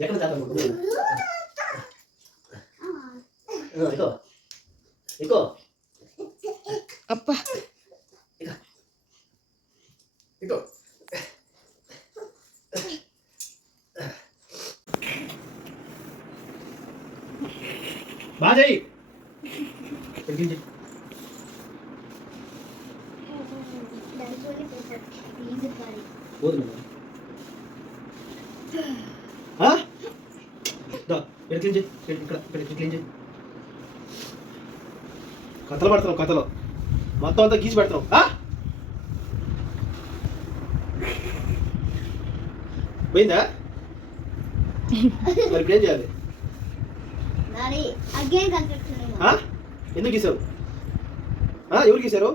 약간 나가 먹고. 어 이거 이거 아빠. 이거 이거. 맞아 이. 여기 이제 뭐 들어? 아? దా, ఇక్కడ క్లీన్ చేయి. ఇక్కడ ఇక్కడ ఇక్కడ క్లీన్ చేయి. కథలు పడుతున్నావు కథలు. మొత్తం అంతా గీసి పెడతావు? పోయిందా? మరి ఇప్పుడు ఏం చేయాలి? ఎందుకు గీసావు? ఎవరు గీశారు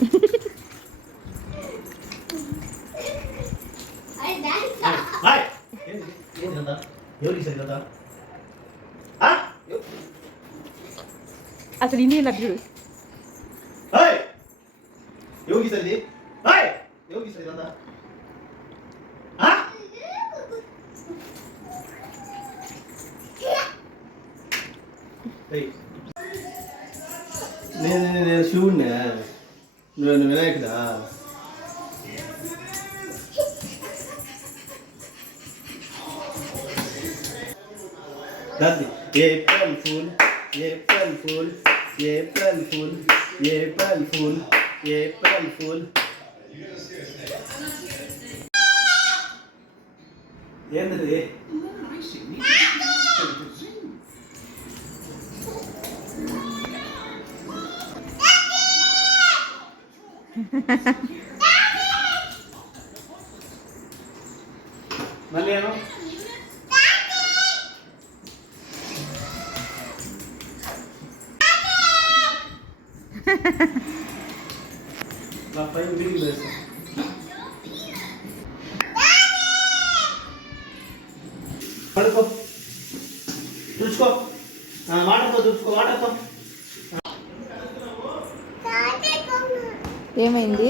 어떻게 된다? 여기서 이러다. 아? Alltså din lilla brus. 아이! 여기서 이리. 아이! 여기서 이러다. 아? 에이. 네네네, 쉬운네. 너는 왜 나이크다. Pool April fool April fool April fool ఏంటది మళ్ళీ ఏమో నా పైన వీడికి వేస్తా పడుకో తుడుచుకో వాటర్తో తుడుచుకో వాటర్తో ఏమైంది?